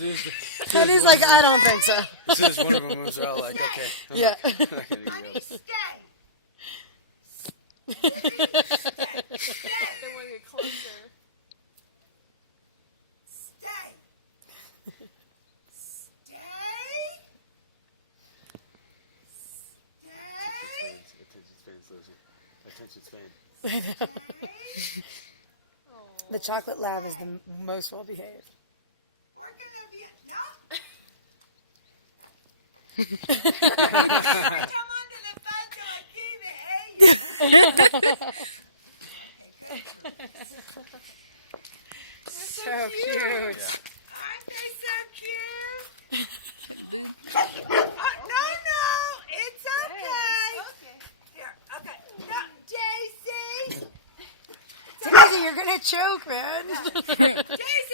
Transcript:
And he's like, I don't think so. As soon as one of them moves, they're all like, okay. Yeah. I'm not gonna do that. Stay. They want to get closer. Stay. Stay. Stay. Attention span, Lucy. Attention span. The chocolate lab is the most well behaved. Working of you. No. Come on to the photo aquí, So cute. Aren't they so cute? Oh, no, it's okay. Here, okay. No, JC. Daisy, you're gonna choke, man. JC,